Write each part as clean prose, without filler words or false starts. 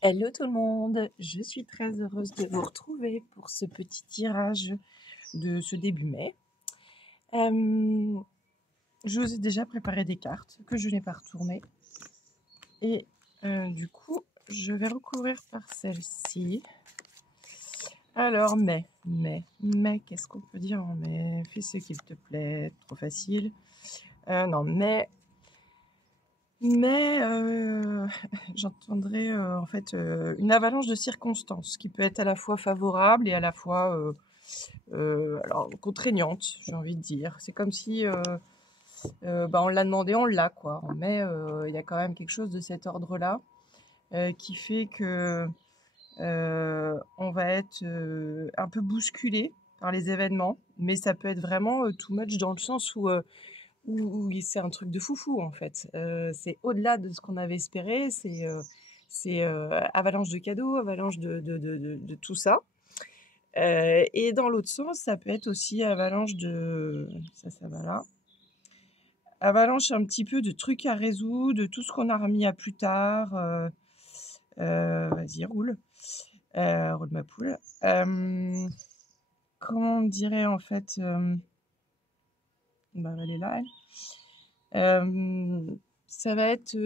Hello tout le monde, je suis très heureuse de vous retrouver pour ce petit tirage de ce début mai. Je vous ai déjà préparé des cartes que je n'ai pas retournées. Et du coup, je vais recouvrir par celle-ci. Alors, mai, qu'est-ce qu'on peut dire en mai? Fais ce qu'il te plaît, trop facile. Non, mai, j'entendrai en fait une avalanche de circonstances qui peut être à la fois favorable et à la fois alors contraignante, j'ai envie de dire. C'est comme si on l'a demandé, on l'a quoi. Mais il y a quand même quelque chose de cet ordre-là qui fait que on va être un peu bousculé par les événements, mais ça peut être vraiment too much dans le sens où c'est un truc de foufou en fait. C'est au-delà de ce qu'on avait espéré, c'est avalanche de cadeaux, avalanche de tout ça. Et dans l'autre sens, ça peut être aussi avalanche de... Ça va là. Avalanche un petit peu de trucs à résoudre, de tout ce qu'on a remis à plus tard. Vas-y, roule. Roule ma poule. Comment on dirait en fait elle est là, elle. Ça va être...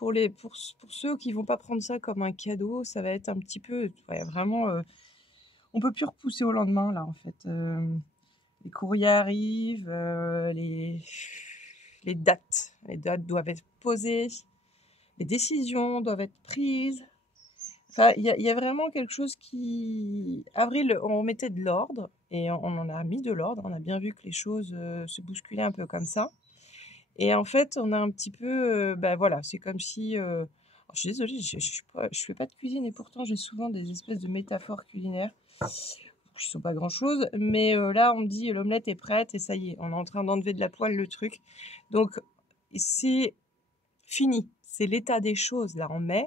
pour ceux qui vont pas prendre ça comme un cadeau, ça va être un petit peu... Ouais, vraiment... on peut plus repousser au lendemain, là, en fait. Les courriers arrivent, les dates doivent être posées, les décisions doivent être prises. Enfin, il y a vraiment quelque chose qui... Avril, on mettait de l'ordre, et on en a mis de l'ordre. On a bien vu que les choses se bousculaient un peu comme ça. Et en fait, on a un petit peu... voilà, c'est comme si... je suis désolée, je fais pas de cuisine, et pourtant j'ai souvent des espèces de métaphores culinaires qui sont pas grand chose, mais là on me dit l'omelette est prête et ça y est, on est en train d'enlever de la poêle le truc. Donc c'est fini, c'est l'état des choses là en mai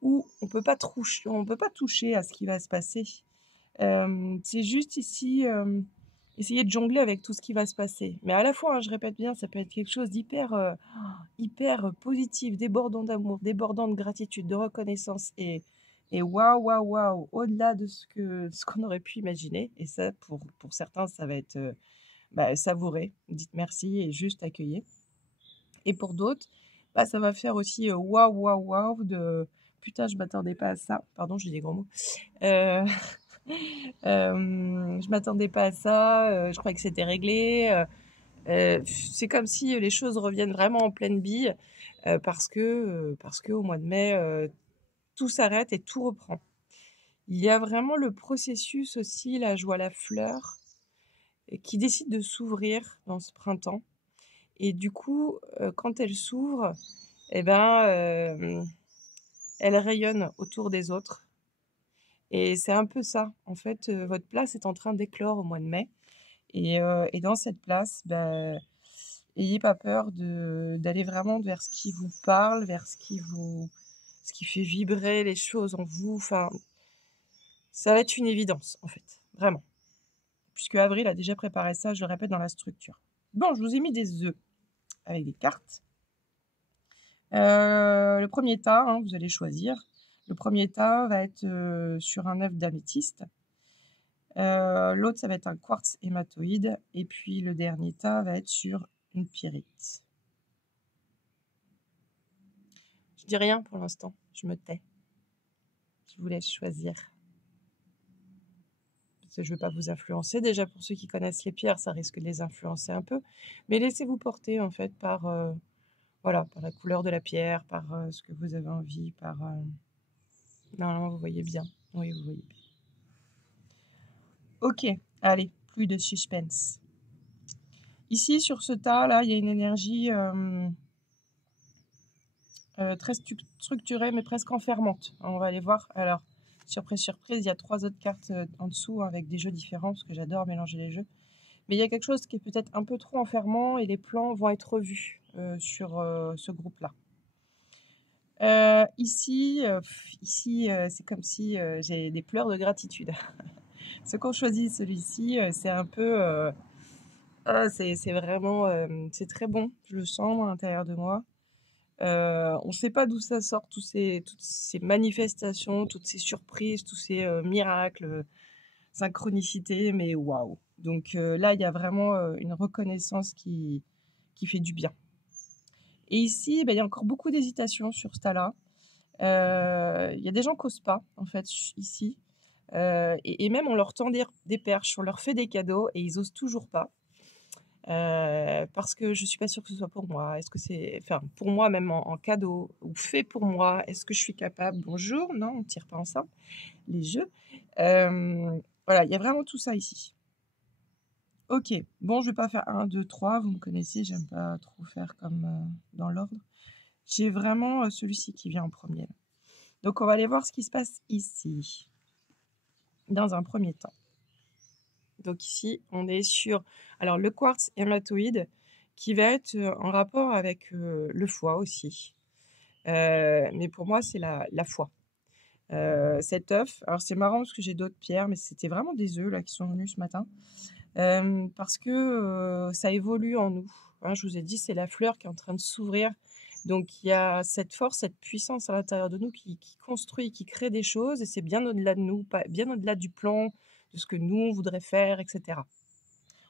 où on peut pas toucher à ce qui va se passer. C'est juste ici essayer de jongler avec tout ce qui va se passer. Mais à la fois, hein, je répète bien, ça peut être quelque chose d'hyper hyper positif, débordant d'amour, débordant de gratitude, de reconnaissance et waouh, waouh, waouh, au-delà de ce qu'on aurait pu imaginer. Et ça, pour certains, ça va être savourer, dites merci et juste accueillir. Et pour d'autres, ça va faire aussi waouh, waouh, waouh de putain, je m'attendais pas à ça. Pardon, j'ai des gros mots. Euh, je m'attendais pas à ça, je croyais que c'était réglé. C'est comme si les choses reviennent vraiment en pleine bille parce que au mois de mai, tout s'arrête et tout reprend. Il y a vraiment le processus aussi, là, je vois la fleur qui décide de s'ouvrir dans ce printemps. Et du coup, quand elle s'ouvre, eh ben, elle rayonne autour des autres. Et c'est un peu ça. En fait, votre place est en train d'éclore au mois de mai. Et dans cette place, ayez pas peur d'aller vraiment vers ce qui vous parle, vers ce qui fait vibrer les choses en vous. Enfin, ça va être une évidence, en fait. Vraiment. Puisque Avril a déjà préparé ça, je le répète, dans la structure. Bon, je vous ai mis des œufs avec des cartes. Le premier tas, hein, vous allez choisir. Le premier tas va être sur un œuf d'améthyste. L'autre, ça va être un quartz hématoïde. Et puis le dernier tas va être sur une pyrite. Je dis rien pour l'instant, je me tais. Je vous laisse choisir. Parce que je ne veux pas vous influencer. Déjà, pour ceux qui connaissent les pierres, ça risque de les influencer un peu. Mais laissez-vous porter, en fait, par la couleur de la pierre, par ce que vous avez envie, par... Non, vous voyez bien. Oui, vous voyez bien. Ok, allez, plus de suspense. Ici, sur ce tas-là, il y a une énergie très structurée, mais presque enfermante. On va aller voir. Alors, surprise, surprise, il y a 3 autres cartes en dessous avec des jeux différents, parce que j'adore mélanger les jeux. Mais il y a quelque chose qui est peut-être un peu trop enfermant et les plans vont être revus sur ce groupe-là. Ici, c'est comme si j'ai des pleurs de gratitude. Ceux qui ont choisi celui-ci, c'est un peu... c'est vraiment... c'est très bon, je le sens à l'intérieur de moi. On ne sait pas d'où ça sort, toutes ces manifestations, toutes ces surprises, tous ces miracles, synchronicités, mais waouh! Donc là, il y a vraiment une reconnaissance qui fait du bien. Et ici, il y a encore beaucoup d'hésitation sur ce tas-là. Il y a des gens qui n'osent pas, en fait, ici. Et même on leur tend des perches, on leur fait des cadeaux et ils osent toujours pas. Parce que je suis pas sûre que ce soit pour moi. Est-ce que c'est, enfin, pour moi même en cadeau ou fait pour moi? Est-ce que je suis capable? Bonjour, non, on tire pas ensemble. Les jeux. Voilà, il y a vraiment tout ça ici. Ok, bon, je vais pas faire 1, 2, 3. Vous me connaissez, j'aime pas trop faire comme dans l'ordre. J'ai vraiment celui-ci qui vient en premier. Donc on va aller voir ce qui se passe ici, dans un premier temps. Donc ici, on est sur alors le quartz hématoïde qui va être en rapport avec le foie aussi. Mais pour moi, c'est la foi. Cet œuf, alors c'est marrant parce que j'ai d'autres pierres, mais c'était vraiment des œufs là qui sont venus ce matin. Parce que ça évolue en nous. Hein, je vous ai dit, c'est la fleur qui est en train de s'ouvrir. Donc il y a cette force, cette puissance à l'intérieur de nous qui construit, qui crée des choses, et c'est bien au-delà de nous, bien au-delà du plan, de ce que nous on voudrait faire, etc.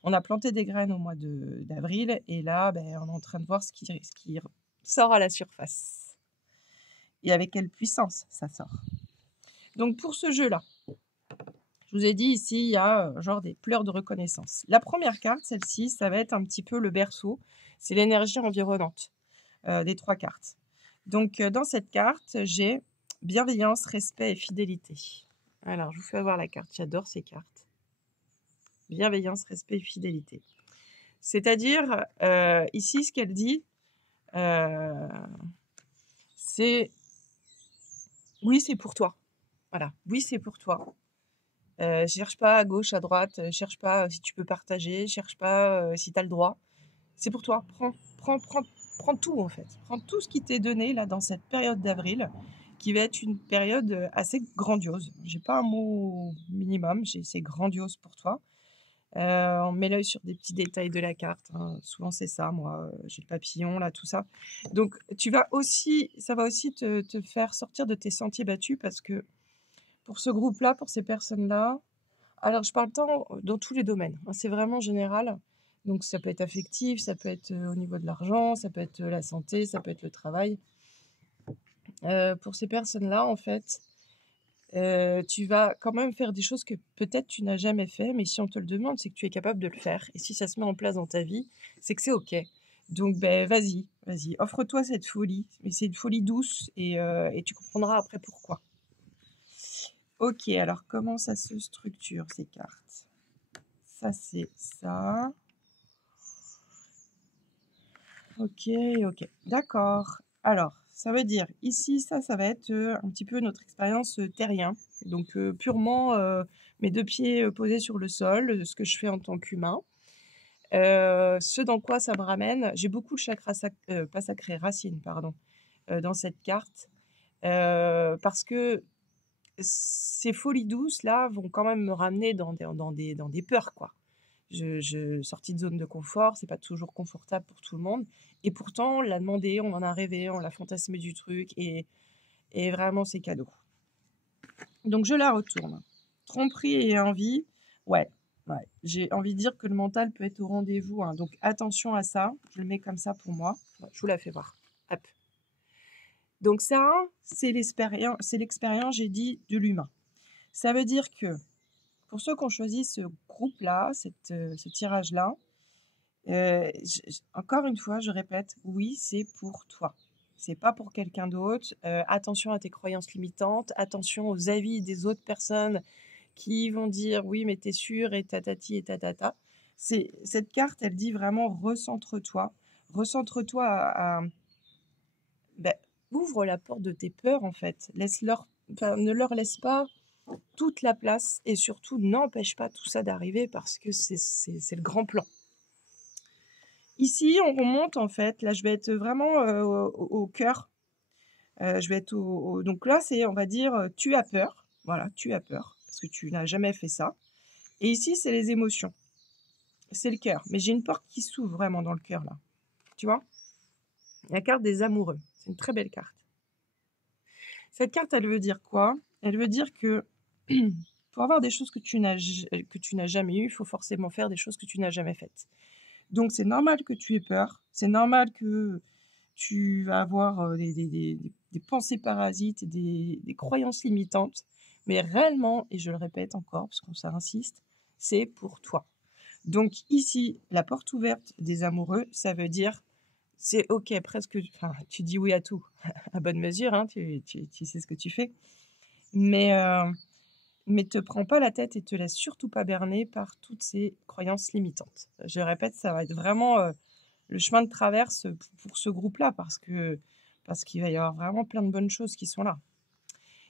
On a planté des graines au mois d'avril, et là, on est en train de voir ce qui sort à la surface. Et avec quelle puissance ça sort. Donc pour ce jeu-là, je vous ai dit ici, il y a genre des pleurs de reconnaissance. La première carte, celle-ci, ça va être un petit peu le berceau. C'est l'énergie environnante des 3 cartes. Donc dans cette carte, j'ai bienveillance, respect et fidélité. Alors, je vous fais voir la carte. J'adore ces cartes. Bienveillance, respect et fidélité. C'est-à-dire, ici, ce qu'elle dit, c'est oui, c'est pour toi. Voilà, oui, c'est pour toi. Cherche pas à gauche, à droite, cherche pas si tu peux partager, cherche pas si tu as le droit. C'est pour toi. Prends tout en fait. Prends tout ce qui t'est donné là dans cette période d'avril, qui va être une période assez grandiose. J'ai pas un mot minimum, c'est grandiose pour toi. On met l'œil sur des petits détails de la carte. Hein. Souvent c'est ça, moi, j'ai le papillon là, tout ça. Donc ça va aussi te faire sortir de tes sentiers battus parce que pour ce groupe-là, pour ces personnes-là, alors je parle tant dans tous les domaines. Hein, c'est vraiment général. Donc ça peut être affectif, ça peut être au niveau de l'argent, ça peut être la santé, ça peut être le travail. Pour ces personnes-là, en fait, tu vas quand même faire des choses que peut-être tu n'as jamais fait, mais si on te le demande, c'est que tu es capable de le faire. Et si ça se met en place dans ta vie, c'est que c'est OK. Donc vas-y, offre-toi cette folie. Mais c'est une folie douce et tu comprendras après pourquoi. Ok, alors comment ça se structure ces cartes? Ça, c'est ça. Ok, d'accord. Alors, ça veut dire, ici, ça va être un petit peu notre expérience terrien. Donc, purement mes 2 pieds posés sur le sol, ce que je fais en tant qu'humain. Ce dans quoi ça me ramène, j'ai beaucoup le chakra, pas sacré, racine, pardon, dans cette carte. Parce que ces folies douces, là, vont quand même me ramener dans des peurs, quoi. Sortie de zone de confort, c'est pas toujours confortable pour tout le monde. Et pourtant, on l'a demandé, on en a rêvé, on l'a fantasmé du truc, et vraiment, c'est cadeau. Donc, je la retourne. Tromperie et envie, ouais. J'ai envie de dire que le mental peut être au rendez-vous. Hein. Donc, attention à ça. Je le mets comme ça pour moi. Ouais, je vous la fais voir. Hop. Donc, ça, c'est l'expérience, j'ai dit, de l'humain. Ça veut dire que pour ceux qui ont choisi ce groupe-là, ce tirage-là, encore une fois, je répète, oui, c'est pour toi. C'est pas pour quelqu'un d'autre. Attention à tes croyances limitantes. Attention aux avis des autres personnes qui vont dire oui, mais t'es sûr et tatati et tatata. Cette carte, elle dit vraiment recentre-toi. Recentre-toi ouvre la porte de tes peurs en fait. Ne leur laisse pas toute la place et surtout n'empêche pas tout ça d'arriver parce que c'est le grand plan. Ici, on remonte en fait. Là, je vais être vraiment au cœur. Je vais être donc là, c'est, on va dire, tu as peur. Voilà, tu as peur parce que tu n'as jamais fait ça. Et ici, c'est les émotions. C'est le cœur. Mais j'ai une porte qui s'ouvre vraiment dans le cœur là. Tu vois? La carte des amoureux. C'est une très belle carte. Cette carte, elle veut dire quoi? Elle veut dire que pour avoir des choses que tu n'as jamais eues, il faut forcément faire des choses que tu n'as jamais faites. Donc c'est normal que tu aies peur, c'est normal que tu vas avoir des pensées parasites, des croyances limitantes, mais réellement, et je le répète encore parce qu'on ça insiste, c'est pour toi. Donc ici, la porte ouverte des amoureux, ça veut dire c'est ok, presque, enfin, tu dis oui à tout, à bonne mesure, hein, tu sais ce que tu fais, mais te prends pas la tête et te laisse surtout pas berner par toutes ces croyances limitantes. Je répète, ça va être vraiment le chemin de traverse pour ce groupe-là parce qu'il va y avoir vraiment plein de bonnes choses qui sont là.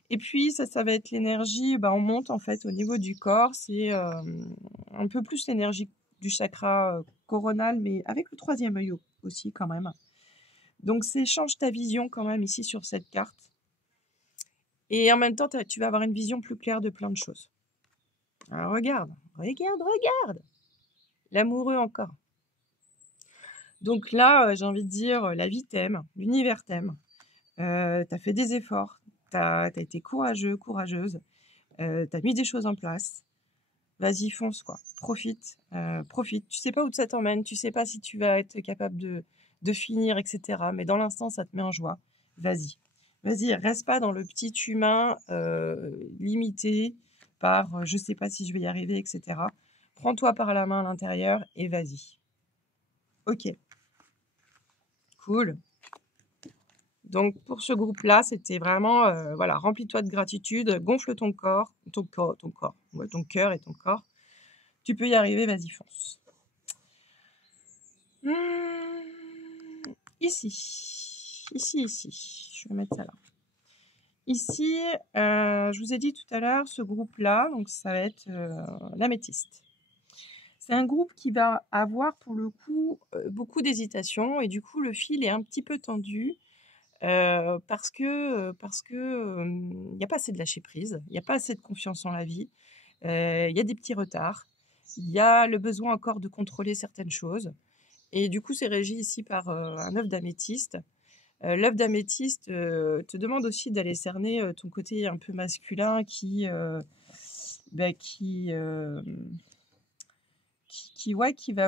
Et puis ça va être l'énergie, on monte en fait au niveau du corps, c'est un peu plus l'énergie du chakra coronal, mais avec le 3e œil aussi quand même. Donc c'est change ta vision quand même ici sur cette carte. Et en même temps, tu vas avoir une vision plus claire de plein de choses. Alors regarde. L'amoureux encore. Donc là, j'ai envie de dire, la vie t'aime, l'univers t'aime. T'as fait des efforts, t'as été courageux, courageuse, t'as mis des choses en place. Vas-y, fonce quoi. Profite. Tu sais pas où ça t'emmène, tu sais pas si tu vas être capable de finir, etc. Mais dans l'instant, ça te met en joie. Vas-y. Vas-y, reste pas dans le petit humain limité par je sais pas si je vais y arriver, etc. Prends-toi par la main à l'intérieur et vas-y. Ok. Cool. Donc pour ce groupe-là, c'était vraiment, voilà, remplis-toi de gratitude, gonfle ton cœur et ton corps. Tu peux y arriver, vas-y, fonce. Ici. Je vais mettre ça là. Ici, je vous ai dit tout à l'heure, ce groupe-là, donc ça va être l'améthyste. C'est un groupe qui va avoir pour le coup beaucoup d'hésitation et du coup le fil est un petit peu tendu parce que il n'y a pas assez de lâcher prise, il n'y a pas assez de confiance en la vie, il y a des petits retards, il y a le besoin encore de contrôler certaines choses et du coup c'est régi ici par un œuf d'améthyste. L'œuf d'améthyste te demande aussi d'aller cerner ton côté un peu masculin qui va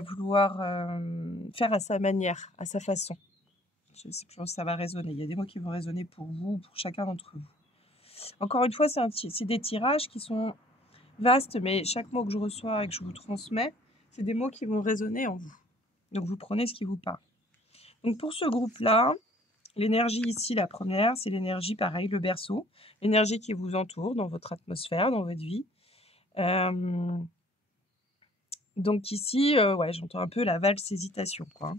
vouloir faire à sa manière, à sa façon. Je sais pas si ça va résonner. Il y a des mots qui vont résonner pour vous, pour chacun d'entre vous. Encore une fois, c'est des tirages qui sont vastes, mais chaque mot que je reçois et que je vous transmets, c'est des mots qui vont résonner en vous. Donc vous prenez ce qui vous parle. Donc pour ce groupe-là, l'énergie ici, la première, c'est l'énergie, pareil, le berceau. L'énergie qui vous entoure dans votre atmosphère, dans votre vie. Donc ici, j'entends un peu la valse hésitation, quoi.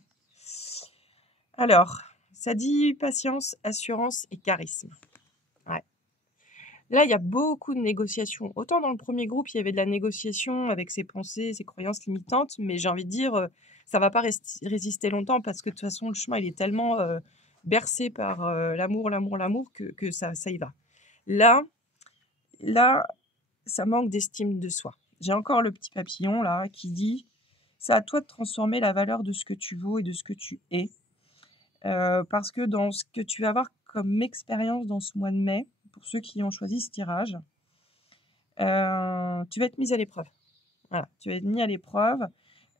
Alors, ça dit patience, assurance et charisme. Ouais. Là, il y a beaucoup de négociations. Autant dans le premier groupe, il y avait de la négociation avec ses pensées, ses croyances limitantes, mais j'ai envie de dire, ça va pas résister longtemps parce que de toute façon, le chemin, il est tellement bercé par l'amour que ça y va. Là, ça manque d'estime de soi. J'ai encore le petit papillon là qui dit c'est à toi de transformer la valeur de ce que tu vaux et de ce que tu es. Parce que dans ce que tu vas avoir comme expérience dans ce mois de mai, pour ceux qui ont choisi ce tirage, tu vas être mise à l'épreuve. Voilà, tu vas être mis à l'épreuve.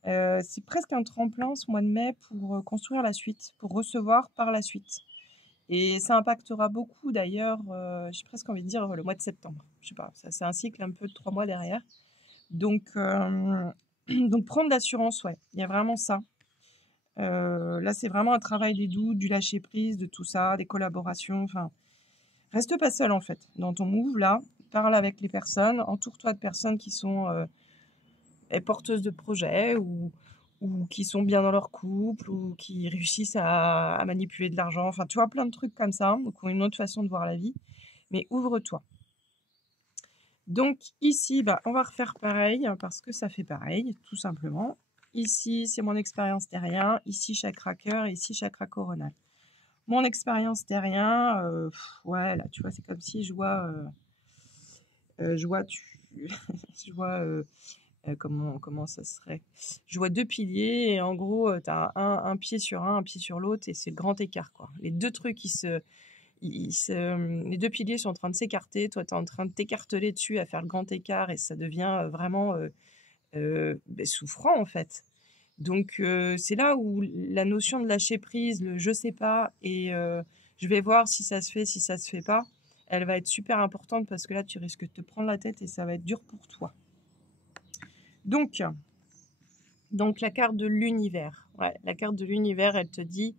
C'est presque un tremplin ce mois de mai pour construire la suite, pour recevoir par la suite. Et ça impactera beaucoup d'ailleurs, j'ai presque envie de dire le mois de septembre. Je sais pas, ça, c'est un cycle un peu de 3 mois derrière. Donc prendre l'assurance, ouais, il y a vraiment ça. Là, c'est vraiment un travail des doutes, du lâcher prise, de tout ça, des collaborations. Enfin, reste pas seul en fait. Dans ton move là, parle avec les personnes, entoure-toi de personnes qui sont porteuses de projets ou qui sont bien dans leur couple ou qui réussissent à manipuler de l'argent. Enfin, tu vois, plein de trucs comme ça, donc ont une autre façon de voir la vie. Mais ouvre-toi. Donc ici, on va refaire pareil parce que ça fait pareil, tout simplement. Ici, c'est mon expérience terrien. Ici, chakra cœur. Et ici, chakra coronal. Mon expérience terrien, ouais, là, tu vois, c'est comme si je vois Comment ça serait? Je vois 2 piliers et en gros, tu as un pied sur un pied sur l'autre et c'est le grand écart, quoi. Les 2 trucs, les 2 piliers sont en train de s'écarter. Toi, tu es en train de t'écarteler dessus à faire le grand écart et ça devient, vraiment, souffrant, en fait. Donc c'est là où la notion de lâcher prise, le «je sais pas» et «je vais voir si ça se fait, si ça se fait pas», elle va être super importante parce que là, tu risques de te prendre la tête et ça va être dur pour toi. Donc la carte de l'univers. Ouais, la carte de l'univers, elle te dit,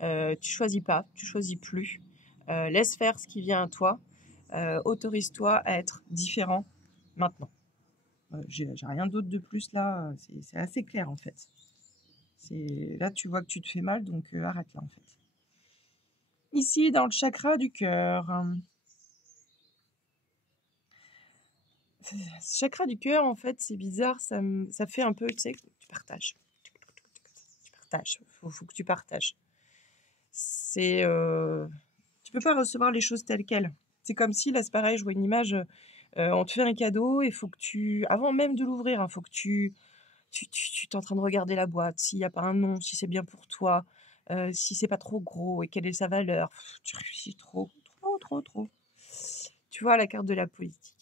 tu choisis pas, tu choisis plus. Laisse faire ce qui vient à toi. Autorise-toi à être différent maintenant. J'ai rien d'autre de plus là, c'est assez clair en fait. Là, tu vois que tu te fais mal, donc arrête là en fait. Ici, dans le chakra du cœur. Ce chakra du cœur, en fait, c'est bizarre, ça fait un peu, tu sais, tu partages. Tu partages, faut que tu partages. Tu peux pas recevoir les choses telles quelles. C'est comme si, là, c'est pareil, je vois une image, on te fait un cadeau, et faut que avant même de l'ouvrir, faut que tu t'es en train de regarder la boîte, s'il n'y a pas un nom, si c'est bien pour toi, si c'est pas trop gros et quelle est sa valeur. Tu réfléchis trop, trop, trop, trop. Tu vois la carte de la politique.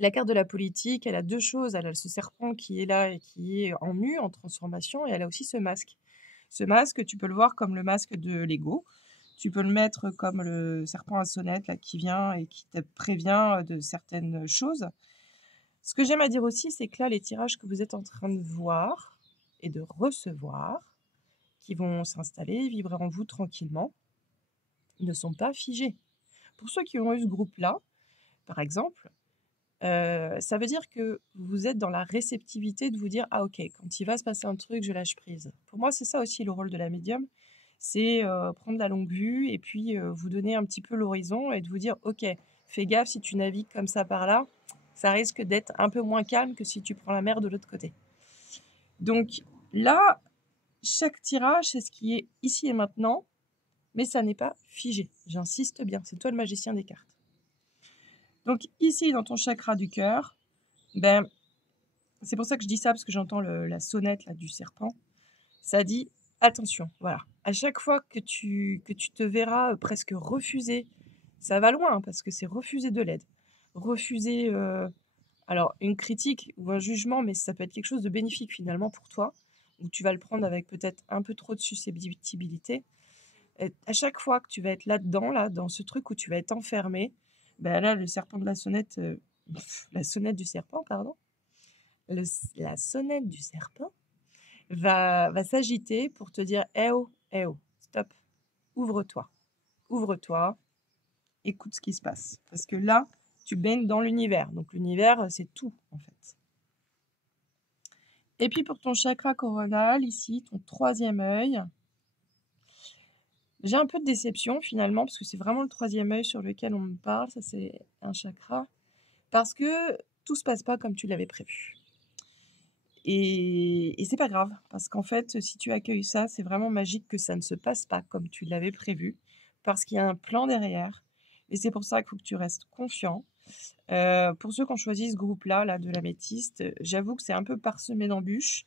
La carte de la politique, elle a 2 choses. Elle a ce serpent qui est là et qui est en mu, en transformation, et elle a aussi ce masque. Ce masque, tu peux le voir comme le masque de l'ego. Tu peux le mettre comme le serpent à sonnette là, qui vient et qui te prévient de certaines choses. Ce que j'aime à dire aussi, c'est que là, les tirages que vous êtes en train de voir et de recevoir, qui vont s'installer, vibrer en vous tranquillement, ne sont pas figés. Pour ceux qui ont eu ce groupe-là, par exemple, ça veut dire que vous êtes dans la réceptivité de vous dire: «Ah OK, quand il va se passer un truc, je lâche prise». Pour moi, c'est ça aussi le rôle de la médium, c'est, prendre la longue vue et puis, vous donner un petit peu l'horizon et de vous dire: «OK, fais gaffe si tu navigues comme ça par là, ça risque d'être un peu moins calme que si tu prends la mer de l'autre côté». Donc là, chaque tirage, c'est ce qui est ici et maintenant, mais ça n'est pas figé. J'insiste bien, c'est toi le magicien des cartes. Donc ici, dans ton chakra du cœur, ben, c'est pour ça que je dis ça, parce que j'entends la sonnette là, du serpent. Ça dit attention, voilà. À chaque fois que tu te verras presque refuser, ça va loin, hein, parce que c'est refuser de l'aide. Refuser, alors une critique ou un jugement, mais ça peut être quelque chose de bénéfique finalement pour toi, où tu vas le prendre avec peut-être un peu trop de susceptibilité. Et à chaque fois que tu vas être là-dedans, là, dans ce truc où tu vas être enfermé, ben là, le serpent de la sonnette, la sonnette du serpent, pardon, la sonnette du serpent va s'agiter pour te dire: eh oh, stop, ouvre-toi, ouvre-toi, écoute ce qui se passe. Parce que là, tu baignes dans l'univers. Donc l'univers, c'est tout, en fait. Et puis pour ton chakra coronal, ici, ton 3e œil, j'ai un peu de déception finalement, parce que c'est vraiment le 3e œil sur lequel on me parle. Ça, c'est un chakra. Parce que tout se passe pas comme tu l'avais prévu. Et c'est pas grave, parce qu'en fait, si tu accueilles ça, c'est vraiment magique que ça ne se passe pas comme tu l'avais prévu, parce qu'il y a un plan derrière. Et c'est pour ça qu'il faut que tu restes confiant. Pour ceux qui ont choisi ce groupe-là, là, de l'améthyste, j'avoue que c'est un peu parsemé d'embûches,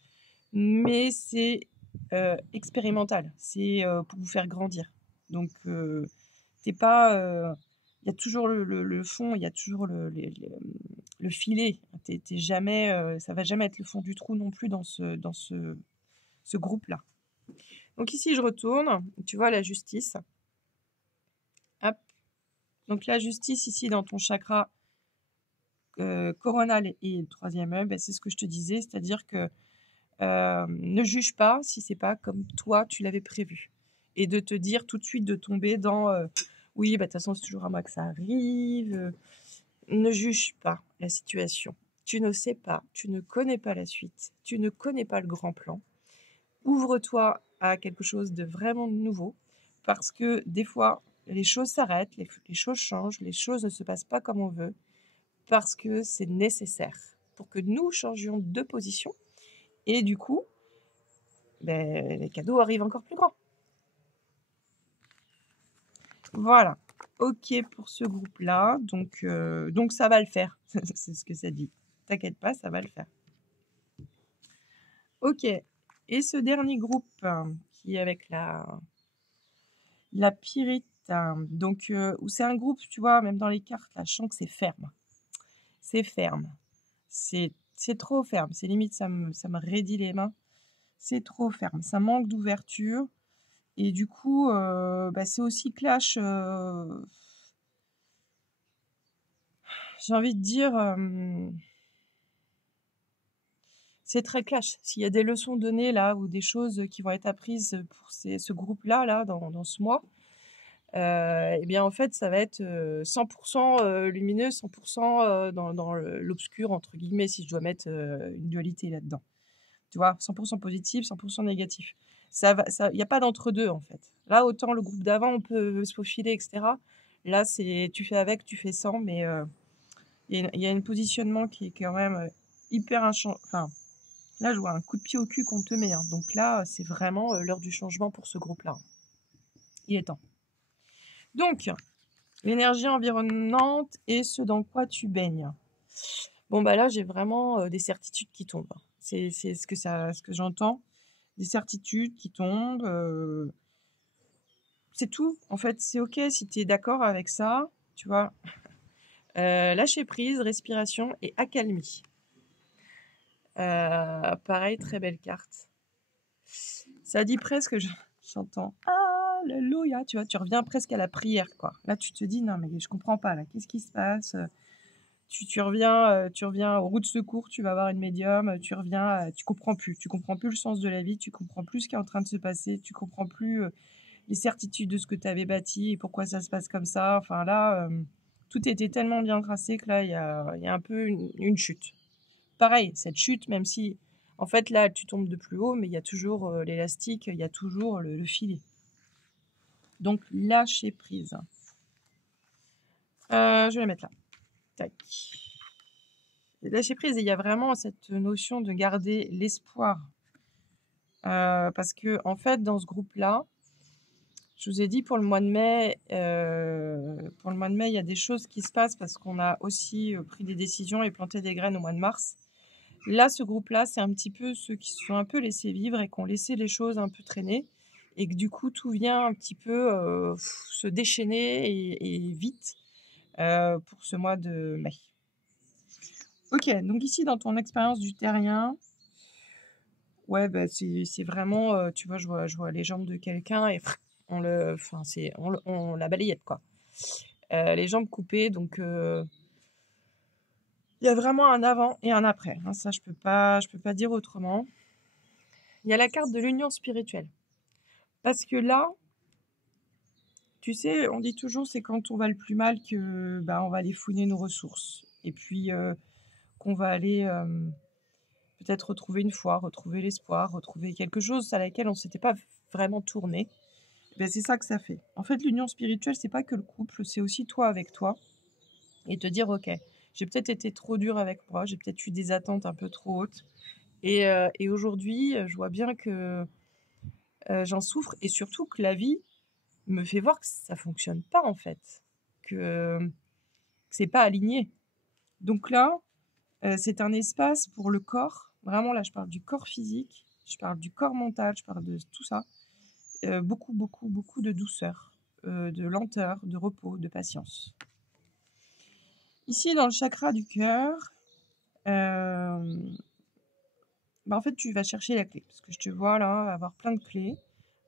mais c'est expérimental. C'est pour vous faire grandir. Donc, t'es pas... Il y a toujours le fond, il y a toujours le filet. T'es jamais, ça va jamais être le fond du trou non plus dans ce groupe-là. Donc ici, je retourne. Tu vois la justice. Hop. Donc la justice ici dans ton chakra coronal et le 3e œil, ben, c'est ce que je te disais, c'est-à-dire que ne juge pas si c'est pas comme toi tu l'avais prévu. Et de te dire tout de suite de tomber dans oui, bah, de toute façon, c'est toujours à moi que ça arrive. Ne juge pas la situation. Tu ne sais pas, tu ne connais pas la suite, tu ne connais pas le grand plan. Ouvre-toi à quelque chose de vraiment nouveau, parce que des fois, les choses s'arrêtent, les choses changent, les choses ne se passent pas comme on veut, parce que c'est nécessaire pour que nous changions de position. Et du coup, ben, les cadeaux arrivent encore plus grands. Voilà. OK pour ce groupe-là. Donc ça va le faire. C'est ce que ça dit. T'inquiète pas, ça va le faire. Ok. Et ce dernier groupe qui est avec la pyrite, donc où c'est un groupe, tu vois, même dans les cartes, là, je sens que c'est ferme. C'est ferme. C'est trop ferme. C'est limite, ça me raidit les mains. C'est trop ferme. Ça manque d'ouverture. Et du coup, c'est aussi clash. J'ai envie de dire, c'est très clash. S'il y a des leçons données là ou des choses qui vont être apprises pour ce groupe-là, là, dans ce mois, eh bien en fait, ça va être 100% lumineux, 100% dans l'obscur, entre guillemets, si je dois mettre une dualité là-dedans. Tu vois, 100% positif, 100% négatif. Il n'y a pas d'entre-deux en fait. Là, autant le groupe d'avant, on peut se faufiler, etc. Là, c'est tu fais avec, tu fais sans, mais il y a un positionnement qui est quand même hyper enfin, là, je vois un coup de pied au cul qu'on te met. Hein. Donc là, c'est vraiment l'heure du changement pour ce groupe-là. Il est temps. Donc, l'énergie environnante et ce dans quoi tu baignes. Bon, bah là, j'ai vraiment des certitudes qui tombent. C'est ce que j'entends. Des certitudes qui tombent. C'est tout. En fait, c'est OK si tu es d'accord avec ça. Tu vois. Lâcher prise, respiration et accalmie. Pareil, très belle carte. Ça dit presque, j'entends Alléluia, tu vois, tu reviens presque à la prière, quoi. Là, tu te dis, non, mais je comprends pas, là, qu'est-ce qui se passe? Tu reviens au roue de secours, tu vas voir une médium, tu reviens, tu comprends plus le sens de la vie, tu comprends plus ce qui est en train de se passer, tu comprends plus les certitudes de ce que tu avais bâti et pourquoi ça se passe comme ça. Enfin là, tout était tellement bien tracé que là, il y a un peu une chute. Pareil, cette chute, même si en fait là, tu tombes de plus haut, mais il y a toujours l'élastique, il y a toujours le filet. Donc lâcher prise. Je vais la mettre là. Tac. Lâcher prise, il y a vraiment cette notion de garder l'espoir. Parce que en fait, dans ce groupe-là, je vous ai dit pour le mois de mai, il y a des choses qui se passent parce qu'on a aussi pris des décisions et planté des graines au mois de mars. Là, ce groupe-là, c'est un petit peu ceux qui se sont un peu laissés vivre et qui ont laissé les choses un peu traîner. Et que du coup, tout vient un petit peu se déchaîner et vite pour ce mois de mai. Ok, donc ici, dans ton expérience du terrien, ouais, c'est vraiment, tu vois, je vois les jambes de quelqu'un et on la balayette, quoi. Les jambes coupées, donc il y a vraiment un avant et un après. Hein, ça, je peux pas dire autrement. Il y a la carte de l'union spirituelle. Parce que là, tu sais, on dit toujours, c'est quand on va le plus mal que on va aller fouiner nos ressources. Et puis qu'on va aller peut-être retrouver une foi, retrouver l'espoir, retrouver quelque chose à laquelle on ne s'était pas vraiment tourné. C'est ça que ça fait. En fait, l'union spirituelle, c'est pas que le couple, c'est aussi toi avec toi. Et te dire, ok, j'ai peut-être été trop dur avec moi, j'ai peut-être eu des attentes un peu trop hautes. Et aujourd'hui, je vois bien que j'en souffre et surtout que la vie me fait voir que ça fonctionne pas en fait, que c'est pas aligné. Donc là, c'est un espace pour le corps. Vraiment, là, je parle du corps physique, je parle du corps mental, je parle de tout ça. Beaucoup, beaucoup, beaucoup de douceur, de lenteur, de repos, de patience. Ici, dans le chakra du cœur, en fait, tu vas chercher la clé. Parce que je te vois là avoir plein de clés.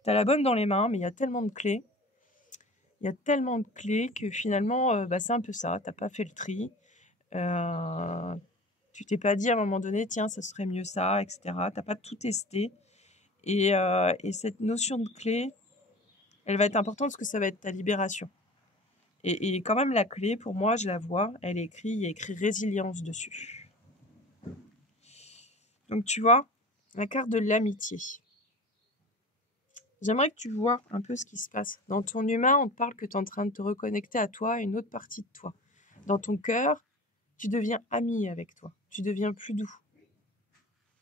Tu as la bonne dans les mains, mais il y a tellement de clés. Il y a tellement de clés que finalement, c'est un peu ça. Tu n'as pas fait le tri. Tu t'es pas dit à un moment donné, tiens, ça serait mieux ça, etc. Tu n'as pas tout testé. Et cette notion de clé, elle va être importante parce que ça va être ta libération. Et quand même, la clé, pour moi, je la vois, il y a écrit résilience dessus. Donc, tu vois, la carte de l'amitié. J'aimerais que tu vois un peu ce qui se passe. Dans ton humain, on te parle que tu es en train de te reconnecter à toi, à une autre partie de toi. Dans ton cœur, tu deviens ami avec toi. Tu deviens plus doux.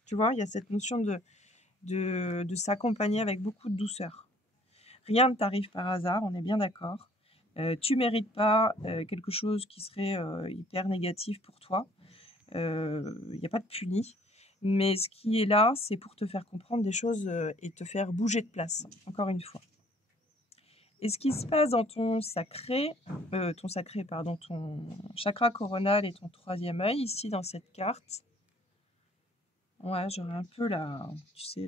Tu vois, il y a cette notion de s'accompagner avec beaucoup de douceur. Rien ne t'arrive par hasard, on est bien d'accord. Tu mérites pas quelque chose qui serait hyper négatif pour toi. Il y a pas de puni, mais ce qui est là, c'est pour te faire comprendre des choses, et te faire bouger de place, encore une fois. Et ce qui se passe dans ton chakra coronal et ton 3e œil, ici dans cette carte, ouais, j'aurais un peu tu sais,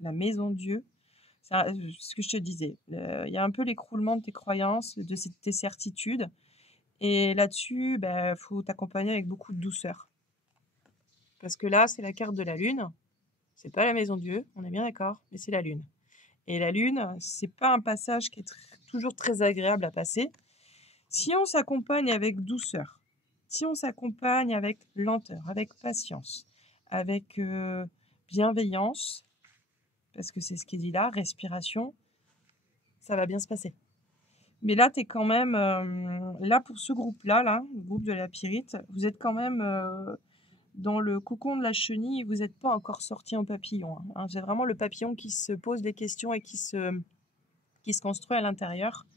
la maison Dieu. Ça, ce que je te disais, il y a un peu l'écroulement de tes croyances, de tes certitudes. Et là-dessus, bah, faut t'accompagner avec beaucoup de douceur. Parce que là, c'est la carte de la lune. C'est pas la maison Dieu, on est bien d'accord, mais c'est la lune. Et la lune, c'est pas un passage qui est toujours très agréable à passer. Si on s'accompagne avec douceur, si on s'accompagne avec lenteur, avec patience, avec bienveillance, parce que c'est ce qui est dit là, respiration, ça va bien se passer. Mais là, tu es quand même, là pour ce groupe-là, le groupe de la Pyrite, vous êtes quand même dans le cocon de la chenille, vous n'êtes pas encore sorti en papillon. Hein. C'est vraiment le papillon qui se pose des questions et qui se construit à l'intérieur.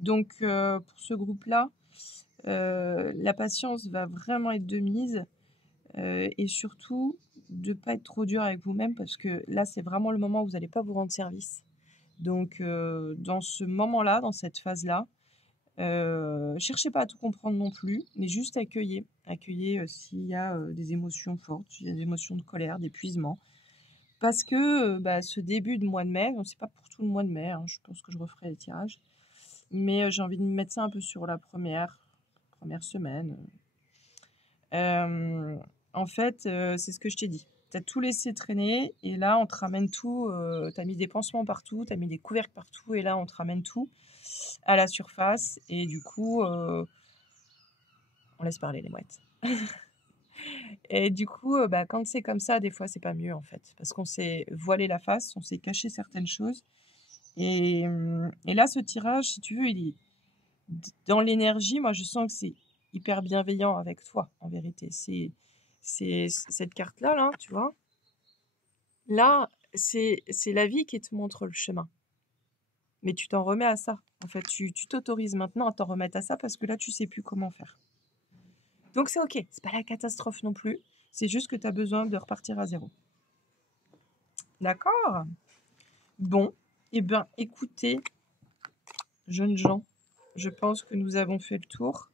Donc pour ce groupe-là, la patience va vraiment être de mise, et surtout de ne pas être trop dur avec vous-même, parce que là, c'est vraiment le moment où vous n'allez pas vous rendre service. Donc dans ce moment-là, dans cette phase-là, cherchez pas à tout comprendre non plus, mais juste accueillez. Accueillez s'il y a des émotions fortes, s'il y a des émotions de colère, d'épuisement. Parce que ce début de mois de mai, c'est pas pour tout le mois de mai, hein, je pense que je referai les tirages, mais j'ai envie de mettre ça un peu sur la première semaine. En fait, c'est ce que je t'ai dit. Tu as tout laissé traîner et là, on te ramène tout. Tu as mis des pansements partout, tu as mis des couvercles partout et là, on te ramène tout à la surface. Et du coup, on laisse parler les mouettes. Et du coup, quand c'est comme ça, des fois, c'est pas mieux en fait. Parce qu'on s'est voilé la face, on s'est caché certaines choses. Et là, ce tirage, si tu veux, il est dans l'énergie. Moi, je sens que c'est hyper bienveillant avec toi, en vérité. C'est cette carte-là, là, tu vois. Là, c'est la vie qui te montre le chemin. Mais tu t'en remets à ça. En fait, tu t'autorises maintenant à t'en remettre à ça parce que là, tu sais plus comment faire. Donc, c'est OK. C'est pas la catastrophe non plus. C'est juste que tu as besoin de repartir à zéro. D'accord? Bon. Eh bien, écoutez, jeunes gens, je pense que nous avons fait le tour.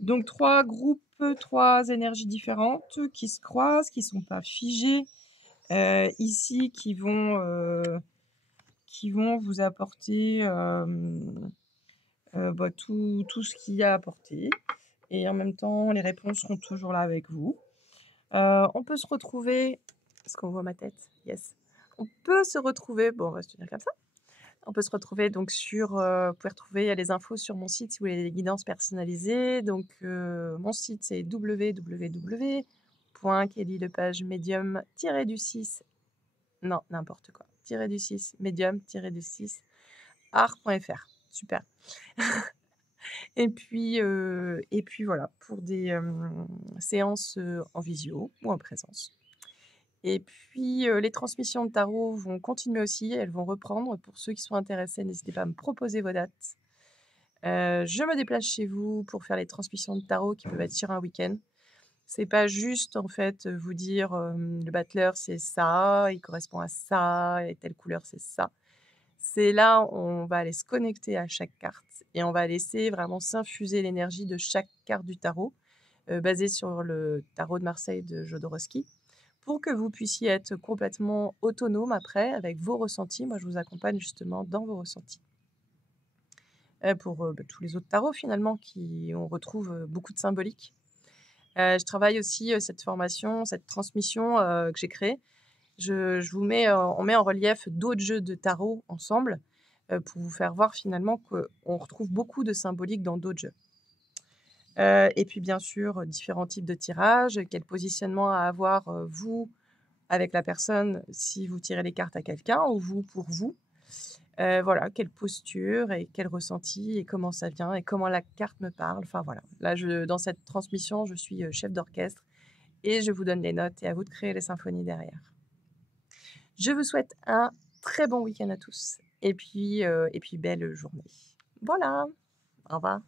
Donc, 3 groupes, 3 énergies différentes qui se croisent, qui ne sont pas figées. Ici, qui vont vous apporter tout ce qu'il y a à apporter. Et en même temps, les réponses seront toujours là avec vous. On peut se retrouver... Est-ce qu'on voit ma tête? Yes. On peut se retrouver... Bon, on va se tenir comme ça. On peut se retrouver donc sur... vous pouvez retrouver les infos sur mon site si vous voulez des guidances personnalisées. Donc, mon site, c'est www.kellylepage-medium-du-6... Non, n'importe quoi. -du-6, medium-du-6, art.fr. Super. Et puis voilà, pour des séances en visio ou en présence. Et puis les transmissions de tarot vont continuer aussi, elles vont reprendre. Pour ceux qui sont intéressés, n'hésitez pas à me proposer vos dates. Je me déplace chez vous pour faire les transmissions de tarot qui peuvent être sur un week-end. C'est pas juste en fait vous dire le battleur c'est ça, il correspond à ça, et telle couleur c'est ça. C'est là, on va aller se connecter à chaque carte et on va laisser vraiment s'infuser l'énergie de chaque carte du tarot, basée sur le tarot de Marseille de Jodorowsky, pour que vous puissiez être complètement autonome après avec vos ressentis. Moi, je vous accompagne justement dans vos ressentis. Pour tous les autres tarots finalement, on retrouve beaucoup de symbolique. Je travaille aussi cette formation, cette transmission que j'ai créée. On met en relief d'autres jeux de tarot ensemble pour vous faire voir finalement qu'on retrouve beaucoup de symbolique dans d'autres jeux. Et puis bien sûr, différents types de tirages, quel positionnement à avoir vous avec la personne si vous tirez les cartes à quelqu'un ou vous pour vous. Voilà, quelle posture et quel ressenti et comment ça vient et comment la carte me parle. Enfin voilà, là dans cette transmission, je suis chef d'orchestre et je vous donne les notes et à vous de créer les symphonies derrière. Je vous souhaite un très bon week-end à tous et puis belle journée. Voilà, au revoir.